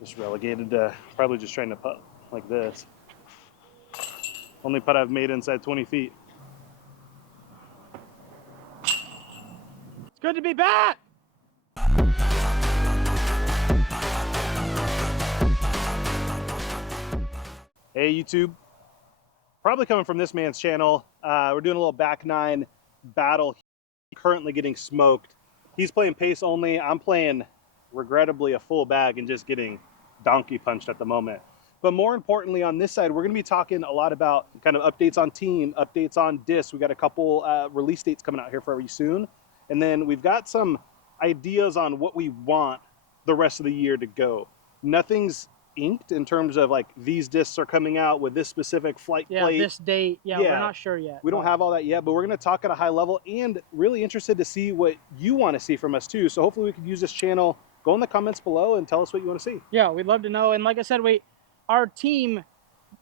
Just relegated to probably just trying to putt like this. Only putt I've made inside 20 feet. It's good to be back! Hey YouTube, probably coming from this man's channel. We're doing a little back nine battle. Currently getting smoked. He's playing pace only. I'm playing, regrettably, a full bag and just getting donkey punched at the moment. But more importantly, on this side, we're going to be talking a lot about kind of updates on team, updates on disc. We got a couple release dates coming out here very soon. And then we've got some ideas on what we want the rest of the year to go. Nothing's inked in terms of like these discs are coming out with this specific flight plate. This date. Yeah, we're not sure yet. We don't have all that yet, but we're going to talk at a high level and really interested to see what you want to see from us too. So hopefully we could use this channel. Go in the comments below and tell us what you want to see. Yeah, we'd love to know. And like I said, our team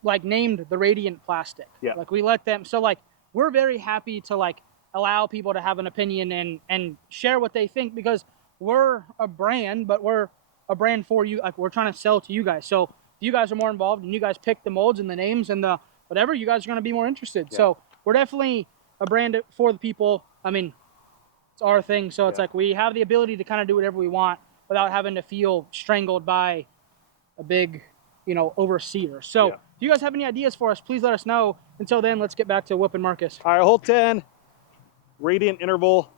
like named the Radiant Plastic. Yeah. Like we let them, so like we're very happy to like allow people to have an opinion and share what they think, because we're a brand, but we're a brand for you. Like we're trying to sell to you guys. So if you guys are more involved and you guys pick the molds and the names and the whatever, you guys are going to be more interested. Yeah. So we're definitely a brand for the people. I mean, it's our thing. So it's like we have the ability to kind of do whatever we want without having to feel strangled by a big, you know, overseer. So if you guys have any ideas for us, please let us know. Until then, let's get back to whooping Marcus. All right, hole 10, Radiant interval,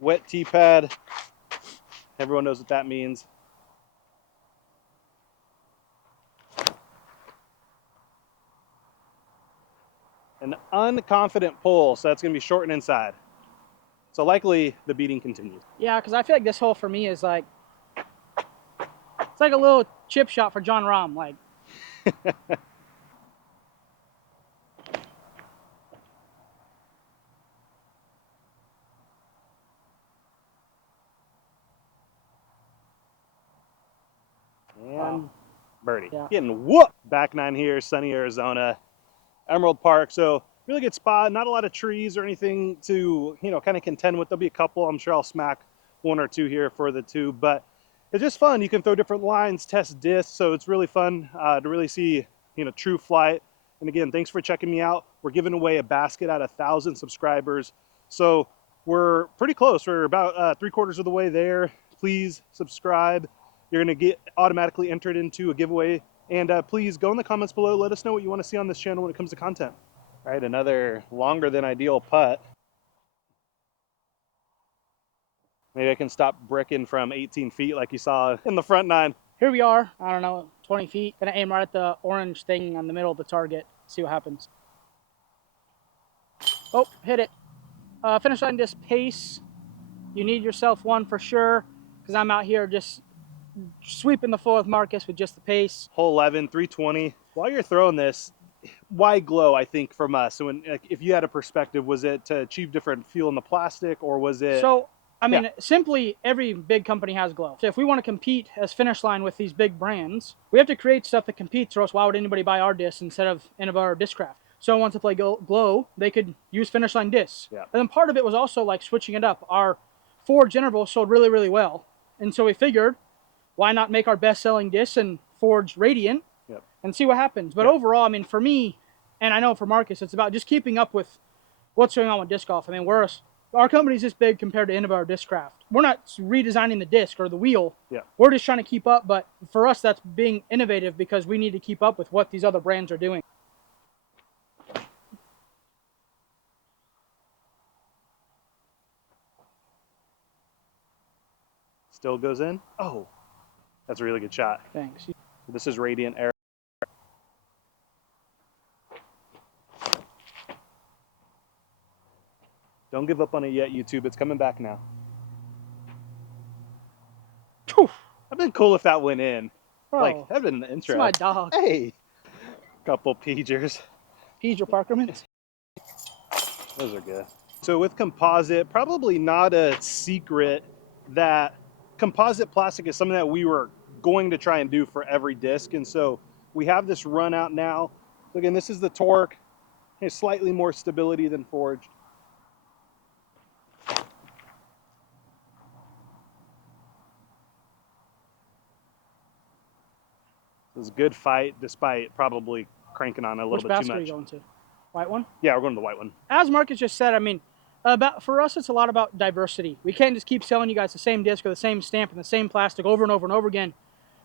wet tee pad. Everyone knows what that means. An unconfident pull, so that's going to be short and inside. So likely the beating continues. Yeah, because I feel like this hole for me is like, it's like a little chip shot for John Rahm. Like, and birdie. Getting whooped. Back nine here, sunny Arizona, Emerald Park. So really good spot. Not a lot of trees or anything to, you know, kind of contend with. There'll be a couple. I'm sure I'll smack one or two here for the two, but it's just fun. You can throw different lines, test discs. So it's really fun to really see, you know, true flight. And again, thanks for checking me out. We're giving away a basket at 1,000 subscribers. So we're pretty close. We're about 3/4 of the way there. Please subscribe. You're going to get automatically entered into a giveaway. And please go in the comments below. Let us know what you want to see on this channel when it comes to content. All right, another longer than ideal putt. Maybe I can stop bricking from 18 feet like you saw in the front nine. Here we are, I don't know, 20 feet. Gonna aim right at the orange thing on the middle of the target. See what happens. Oh, hit it. Finish line disc pace. You need yourself one for sure, because I'm out here just sweeping the floor with Marcus with just the pace. Hole 11, 320. While you're throwing this, why glow, I think, from us? So if you had a perspective, was it to achieve different feel in the plastic, or was it... So, I mean, simply every big company has glow. So if we want to compete as Finish Line with these big brands, we have to create stuff that competes, or else why would anybody buy our discs instead of any of our Discraft? So once they play glow, they could use Finish Line discs. Yeah. And then part of it was also like switching it up. Our Forge interval sold really, really well. And so we figured, why not make our best-selling disc and Forge Radiant and see what happens? But overall, I mean, for me, and I know for Marcus, it's about just keeping up with what's going on with disc golf. I mean, our company's this big compared to any of our Discraft. We're not redesigning the disc or the wheel. Yeah. We're just trying to keep up. But for us, that's being innovative, because we need to keep up with what these other brands are doing. Still goes in. Oh, that's a really good shot. Thanks. This is Radiant Air. Don't give up on it yet, YouTube. It's coming back now. Whew. That'd been cool if that went in. Bro, like, that'd been an intro. It's my dog. Hey. Couple Peegers. Peeger Parkermans. Those are good. So with composite, probably not a secret that composite plastic is something that we were going to try and do for every disc. And so we have this run out now. So again, this is the torque. It's slightly more stability than forged. It was a good fight, despite probably cranking on a little Which bit too basket are you much. going to? White one? Yeah, we're going to the white one. As Marcus just said, I mean, for us, it's a lot about diversity. We can't just keep selling you guys the same disc or the same stamp and the same plastic over and over and over again.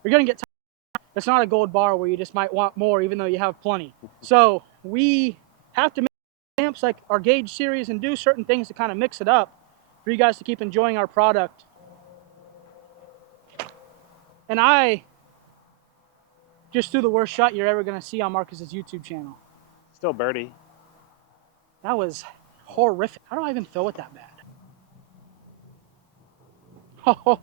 You're going to get tired. It's not a gold bar where you just might want more even though you have plenty. So we have to make stamps like our gauge series and do certain things to kind of mix it up for you guys to keep enjoying our product. And I just threw the worst shot you're ever going to see on Marcus's YouTube channel. Still birdie. That was horrific. How do I even throw it that bad? Oh,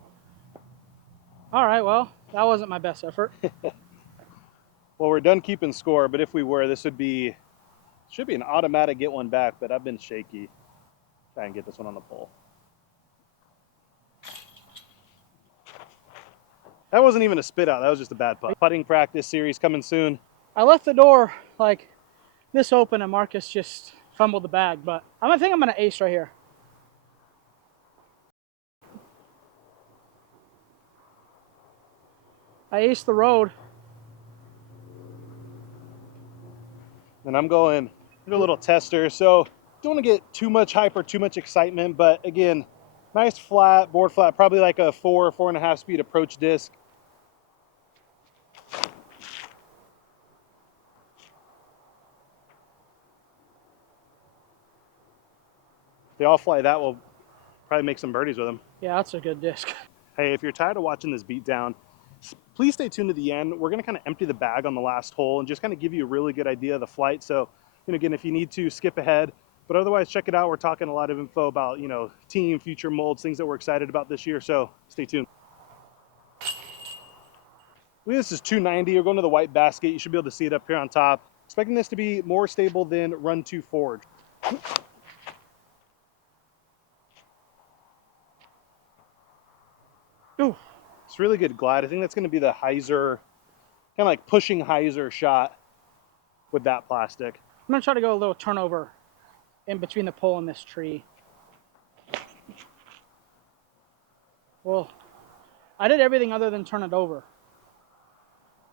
all right, well, that wasn't my best effort. Well, we're done keeping score, but if we were, this should be an automatic get one back, but I've been shaky. Try and get this one on the pole. That wasn't even a spit out. That was just a bad putt. Putting practice series coming soon. I left the door like this open and Marcus just fumbled the bag, but I think I'm going to ace right here. I aced the road. And I'm going a little tester, so don't want to get too much hype or too much excitement, but again, nice flat, board flat, probably like a 4.5 speed approach disc. They all fly that, will probably make some birdies with them. Yeah, that's a good disc. Hey, if you're tired of watching this beatdown, please stay tuned to the end. We're going to kind of empty the bag on the last hole and just kind of give you a really good idea of the flight. So, again, if you need to, skip ahead. But otherwise, check it out. We're talking a lot of info about, team, future molds, things that we're excited about this year. So stay tuned. This is 290. We're going to the white basket. You should be able to see it up here on top. Expecting this to be more stable than run 2 forward. Ooh. It's really good glide. I think that's going to be the hyzer, kind of like pushing hyzer shot with that plastic. I'm going to try to go a little turnover in between the pole and this tree. Well, I did everything other than turn it over.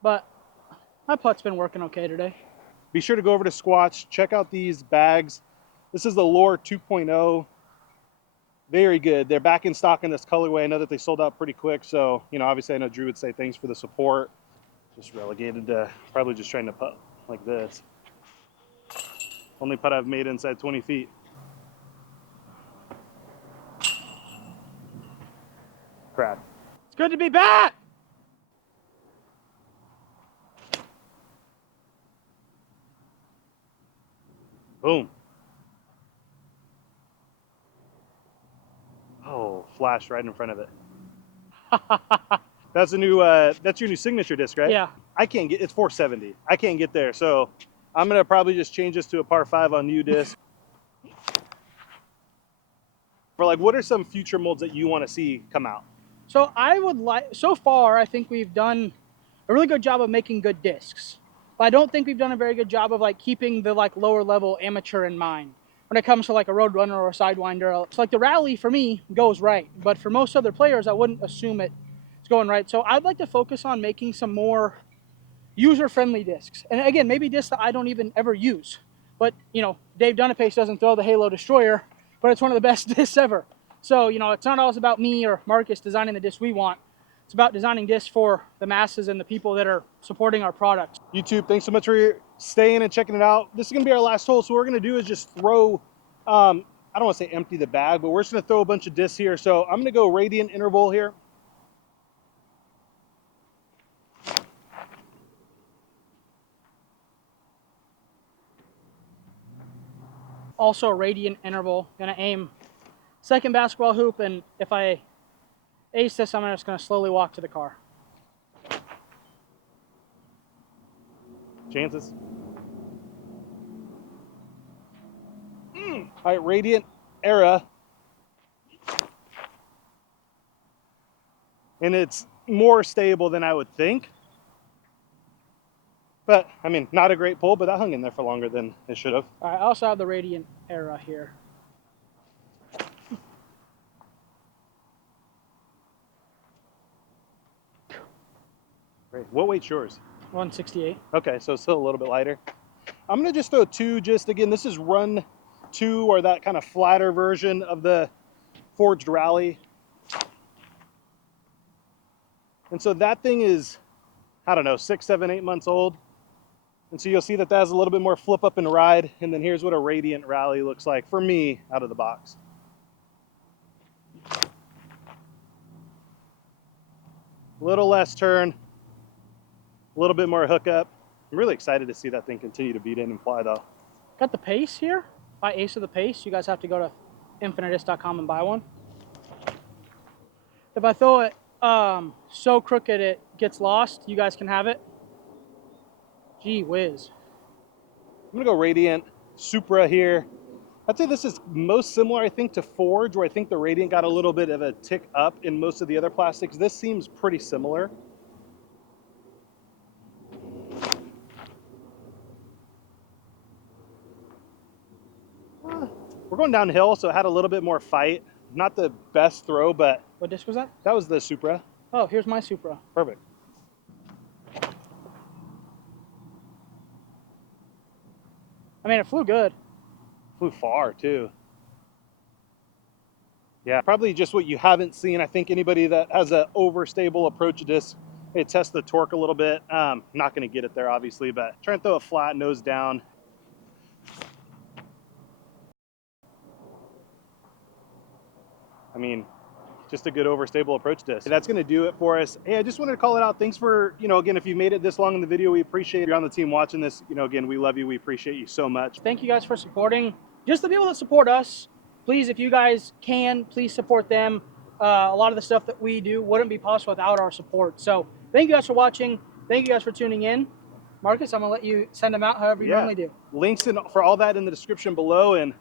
But my putt's been working okay today. Be sure to go over to Squatch. Check out these bags. This is the Lure 2.0. Very good. They're back in stock in this colorway. I know that they sold out pretty quick. So, obviously I know Drew would say thanks for the support. Just relegated to probably just trying to putt like this. Only putt I've made inside 20 feet. Crap. It's good to be back! Boom. Oh, flash right in front of it. That's a new. That's your new signature disc, right? Yeah. I can't get. It's 470. I can't get there, so I'm gonna probably just change this to a par 5 on new disc. For what are some future molds that you want to see come out? So so far, I think we've done a really good job of making good discs. But I don't think we've done a very good job of keeping the lower level amateur in mind when it comes to a road runner or a sidewinder. So the rally for me goes right, but for most other players, I wouldn't assume it's going right. So I'd like to focus on making some more user-friendly discs. And again, maybe discs that I don't even ever use. But, Dave Dunapace doesn't throw the Halo Destroyer, but it's one of the best discs ever. So, it's not always about me or Marcus designing the discs we want. It's about designing discs for the masses and the people that are supporting our product. YouTube, thanks so much for staying and checking it out. This is going to be our last hole, so what we're going to do is just throw, I don't want to say empty the bag, but we're just going to throw a bunch of discs here. So I'm going to go radiant interval here. Also radiant interval. Gonna aim second basketball hoop, and if I ace this, I'm just gonna slowly walk to the car. Chances. All right, radiant era. And it's more stable than I would think. But, not a great pull, but that hung in there for longer than it should have. All right, I also have the radiant era here. Great. What weight's yours? 168. Okay, so still a little bit lighter. I'm gonna just throw 2, just again, this is run 2, or that kind of flatter version of the forged rally. And so that thing is, I don't know, 6, 7, 8 months old. And so you'll see that that has a little bit more flip up and ride. And then here's what a Radiant rally looks like for me out of the box. A little less turn, a little bit more hookup. I'm really excited to see that thing continue to beat in and fly though. Got the pace here. By Ace of the Pace, you guys have to go to infinitus.com and buy one. If I throw it so crooked it gets lost, you guys can have it. Gee whiz. I'm gonna go Radiant, Supra here. I'd say this is most similar, I think, to Forge, where I think the Radiant got a little bit of a tick up in most of the other plastics. This seems pretty similar. We're going downhill, so it had a little bit more fight. Not the best throw, but... What disc was that? That was the Supra. Oh, here's my Supra. Perfect. I mean, it flew good. Flew far, too. Yeah, probably just what you haven't seen. I think anybody that has an overstable approach to this, it tests the torque a little bit. Not going to get it there, obviously, but try and throw it flat, nose down. I mean, just a good overstable approach disc. That's going to do it for us. Hey, I just wanted to call it out. Thanks for, again, if you made it this long in the video, we appreciate it. If you're on the team watching this, again, we love you. We appreciate you so much. Thank you guys for supporting. Just the people that support us, please, if you guys can, please support them. A lot of the stuff that we do wouldn't be possible without our support. So thank you guys for watching. Thank you guys for tuning in. Marcus, I'm going to let you send them out however you normally do. Links for all that in the description below. And